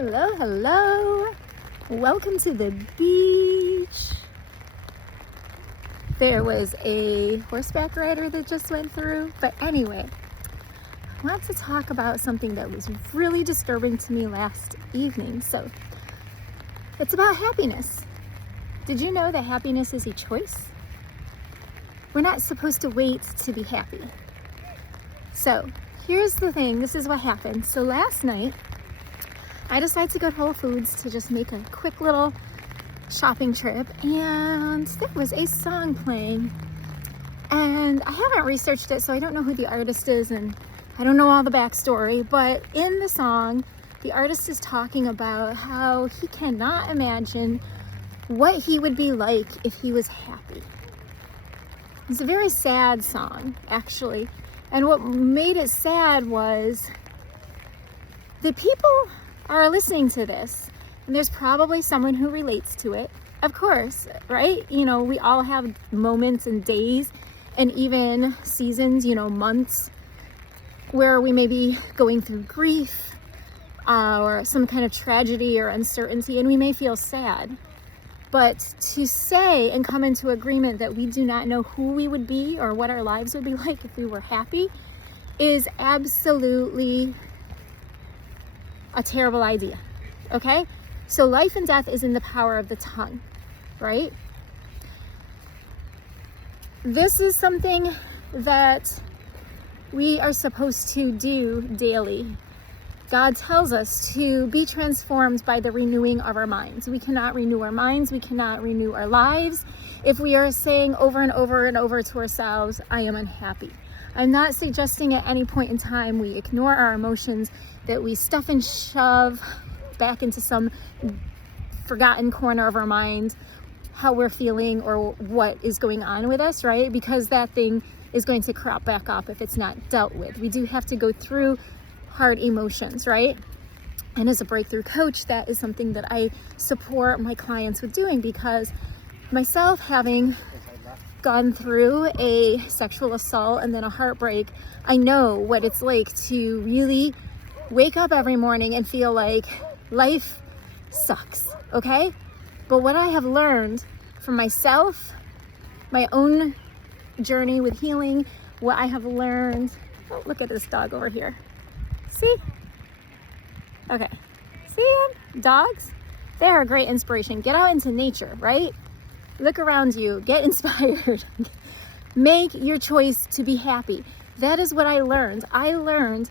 Hello, hello. Welcome to the beach. There was a horseback rider that just went through. But anyway, I want to talk about something that was really disturbing to me last evening. So it's about happiness. Did you know that happiness is a choice? We're not supposed to wait to be happy. So here's the thing. This is what happened. So last night, I decided to go to Whole Foods to just make a quick little shopping trip, and there was a song playing, and I haven't researched it, so I don't know who the artist is, and I don't know all the backstory, but in the song, the artist is talking about how he cannot imagine what he would be like if he was happy. It's a very sad song, actually, and what made it sad was the people are listening to this, and there's probably someone who relates to it, of course, right? You know, we all have moments and days and even seasons, months where we may be going through grief or some kind of tragedy or uncertainty, and we may feel sad. But to say and come into agreement that we do not know who we would be or what our lives would be like if we were happy is absolutely a terrible idea, okay? So life and death is in the power of the tongue, right? This is something that we are supposed to do daily. God tells us to be transformed by the renewing of our minds. We cannot renew our minds. We cannot renew our lives if we are saying over and over and over to ourselves, I am unhappy. I'm not suggesting at any point in time we ignore our emotions, that we stuff and shove back into some forgotten corner of our mind how we're feeling or what is going on with us, right? Because that thing is going to crop back up if it's not dealt with. We do have to go through hard emotions, right? And as a breakthrough coach, that is something that I support my clients with doing, because myself, having gone through a sexual assault and then a heartbreak, I know what it's like to really wake up every morning and feel like life sucks, okay? But what I have learned from myself, my own journey with healing, what I have learned, oh, look at this dog over here. See? Okay. See him? Dogs? They are a great inspiration. Get out into nature, right? Look around you, get inspired. Make your choice to be happy. That is what I learned. I learned,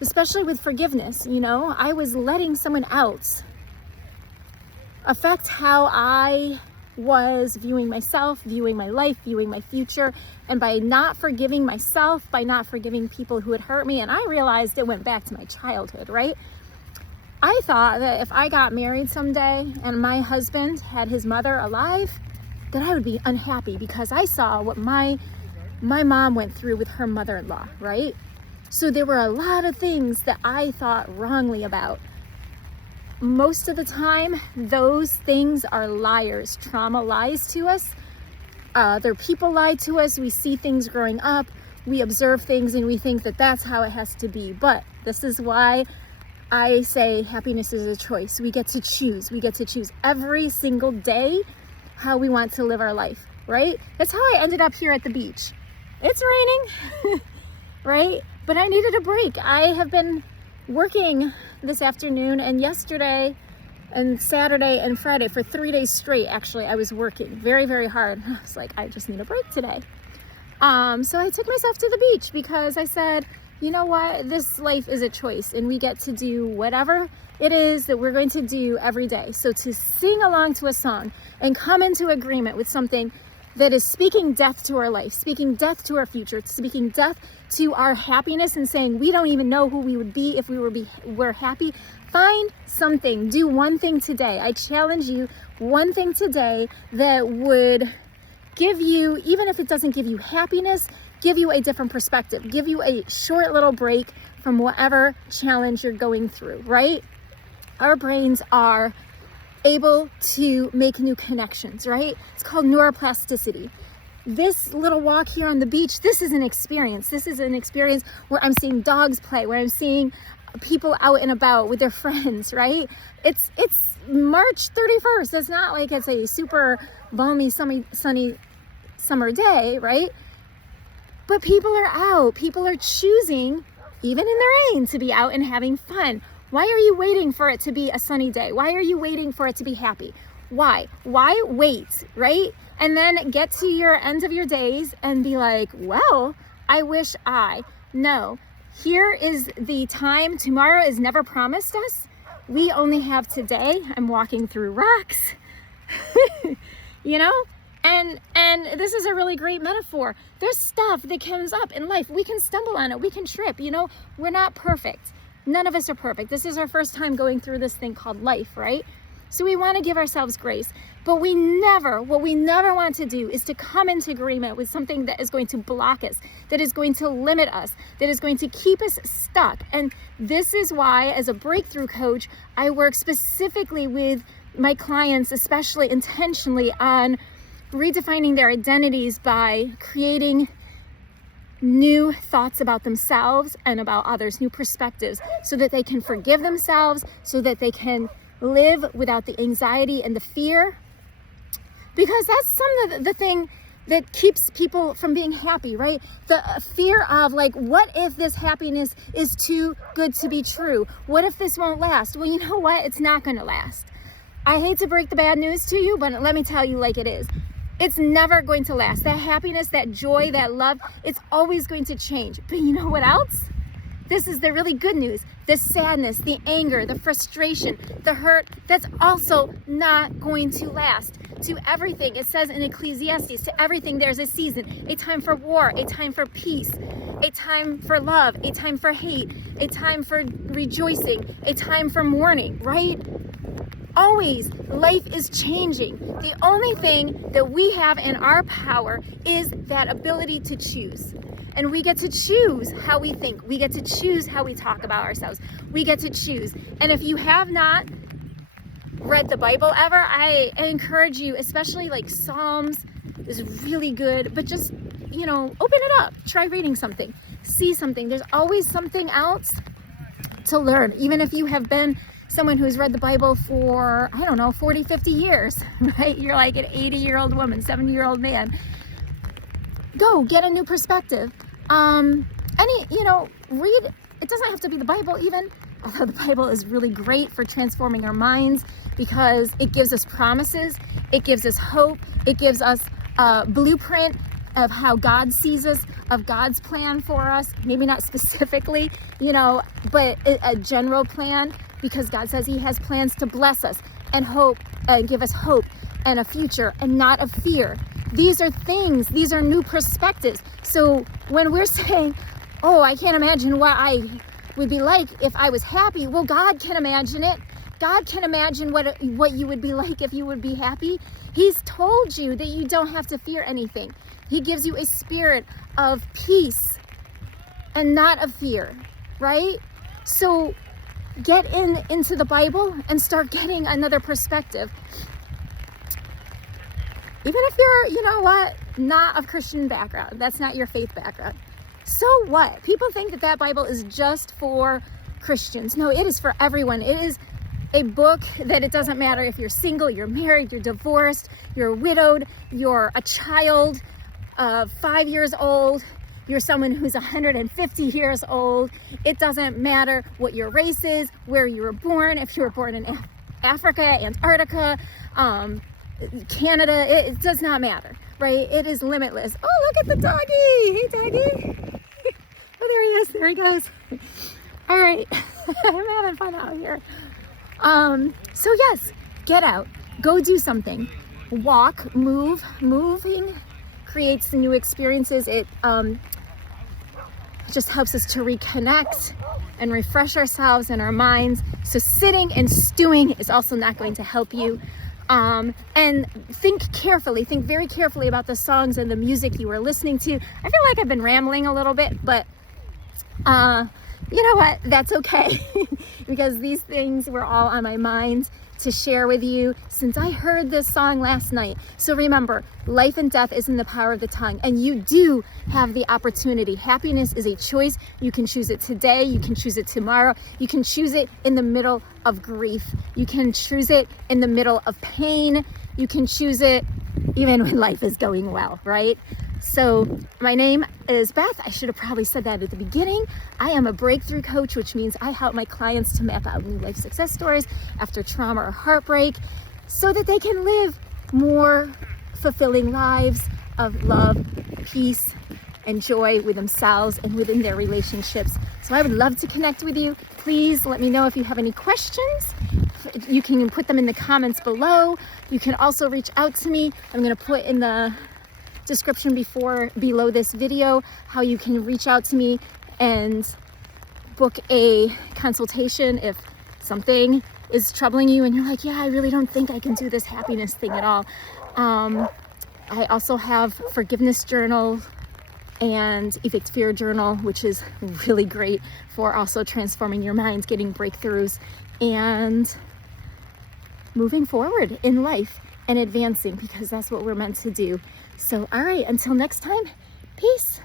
especially with forgiveness, I was letting someone else affect how I was viewing myself, viewing my life, viewing my future. And by not forgiving myself, by not forgiving people who had hurt me, and I realized it went back to my childhood, right? I thought that if I got married someday and my husband had his mother alive, that I would be unhappy, because I saw what my mom went through with her mother-in-law, right? So there were a lot of things that I thought wrongly about. Most of the time, those things are liars. Trauma lies to us. Other people lie to us. We see things growing up. We observe things and we think that that's how it has to be. But this is why I say happiness is a choice. We get to choose. We get to choose every single day how we want to live our life, right? That's how I ended up here at the beach. It's raining, right? But I needed a break. I have been working this afternoon and yesterday and Saturday and Friday for 3 days straight. Actually, I was working very, very hard. I was like, I just need a break today. So I took myself to the beach because I said, you know what? This life is a choice, and we get to do whatever it is that we're going to do every day. So to sing along to a song and come into agreement with something that is speaking death to our life, speaking death to our future, speaking death to our happiness, and saying we don't even know who we would be if we were happy. Find something, do one thing today. I challenge you, one thing today that would give you, even if it doesn't give you happiness, give you a different perspective, give you a short little break from whatever challenge you're going through, right? Our brains are able to make new connections, right? It's called neuroplasticity. This little walk here on the beach, this is an experience. This is an experience where I'm seeing dogs play, where I'm seeing people out and about with their friends, right? It's March 31st. It's not like it's a super balmy, sunny summer day, right? But people are out. People are choosing, even in the rain, to be out and having fun. Why are you waiting for it to be a sunny day? Why are you waiting for it to be happy? Why wait, right? And then get to your end of your days and be like, well, I wish no. Here is the time. Tomorrow is never promised us. We only have today. I'm walking through rocks, you know? And this is a really great metaphor. There's stuff that comes up in life. We can stumble on it. We can trip, you know? We're not perfect. None of us are perfect. This is our first time going through this thing called life, right? So we want to give ourselves grace. But what we never want to do is to come into agreement with something that is going to block us, that is going to limit us, that is going to keep us stuck. And this is why, as a breakthrough coach, I work specifically with my clients, especially intentionally, on redefining their identities by creating new thoughts about themselves and about others, new perspectives, so that they can forgive themselves, so that they can live without the anxiety and the fear. Because that's some of the thing that keeps people from being happy, right? The fear of, like, what if this happiness is too good to be true? What if this won't last? Well, you know what? It's not going to last. I hate to break the bad news to you, but let me tell you like it is. It's never going to last. That happiness, that joy, that love, it's always going to change. But you know what else? This is the really good news. The sadness, the anger, the frustration, the hurt, that's also not going to last. To everything, it says in Ecclesiastes, to everything there's a season, a time for war, a time for peace, a time for love, a time for hate, a time for rejoicing, a time for mourning, right? Always, life is changing. The only thing that we have in our power is that ability to choose. And we get to choose how we think. We get to choose how we talk about ourselves. We get to choose. And if you have not read the Bible ever, I encourage you, especially like Psalms is really good, but just, you know, open it up. Try reading something. See something. There's always something else to learn. Even if you have been someone who's read the Bible for, I don't know, 40, 50 years, right? You're like an 80-year-old woman, 70-year-old man. Go get a new perspective. Read. It doesn't have to be the Bible even, although the Bible is really great for transforming our minds because it gives us promises, it gives us hope, it gives us a blueprint of how God sees us, of God's plan for us. Maybe not specifically, but a general plan, because God says he has plans to bless us and hope and give us hope and a future and not of fear. These are things, these are new perspectives. So when we're saying, oh, I can't imagine what I would be like if I was happy, well, God can imagine it. God can imagine what you would be like if you would be happy. He's told you that you don't have to fear anything. He gives you a spirit of peace and not of fear, right? So get into the Bible and start getting another perspective. Even if you're, not of Christian background, that's not your faith background. So what? People think that Bible is just for Christians. No, it is for everyone. It is a book that it doesn't matter if you're single, you're married, you're divorced, you're widowed, you're a child of 5 years old, you're someone who's 150 years old. It doesn't matter what your race is, where you were born, if you were born in Africa, Antarctica, Canada, it does not matter, right? It is limitless. Oh, look at the doggy. Hey, doggy. Oh, there he is. There he goes. All right. I'm having fun out here. So yes, get out. Go do something. Walk, moving creates new experiences. It just helps us to reconnect and refresh ourselves and our minds. So sitting and stewing is also not going to help you. And think very carefully about the songs and the music you were listening to. I feel like I've been rambling a little bit, but you know what? That's okay because these things were all on my mind to share with you since I heard this song last night. So remember, life and death is in the power of the tongue, and you do have the opportunity. Happiness is a choice. You can choose it today. You can choose it tomorrow. You can choose it in the middle of grief. You can choose it in the middle of pain. You can choose it even when life is going well, right? So my name is Beth. I should have probably said that at the beginning. I am a breakthrough coach, which means I help my clients to map out new life success stories after trauma or heartbreak so that they can live more fulfilling lives of love, peace, and joy with themselves and within their relationships. So I would love to connect with you. Please let me know if you have any questions. You can put them in the comments below. You can also reach out to me. I'm going to put in the description below this video how you can reach out to me and book a consultation if something is troubling you and you're like, yeah, I really don't think I can do this happiness thing at all. I also have forgiveness journal and EVICT fear journal, which is really great for also transforming your mind, getting breakthroughs, and moving forward in life and advancing, because that's what we're meant to do. So, all right, until next time, peace.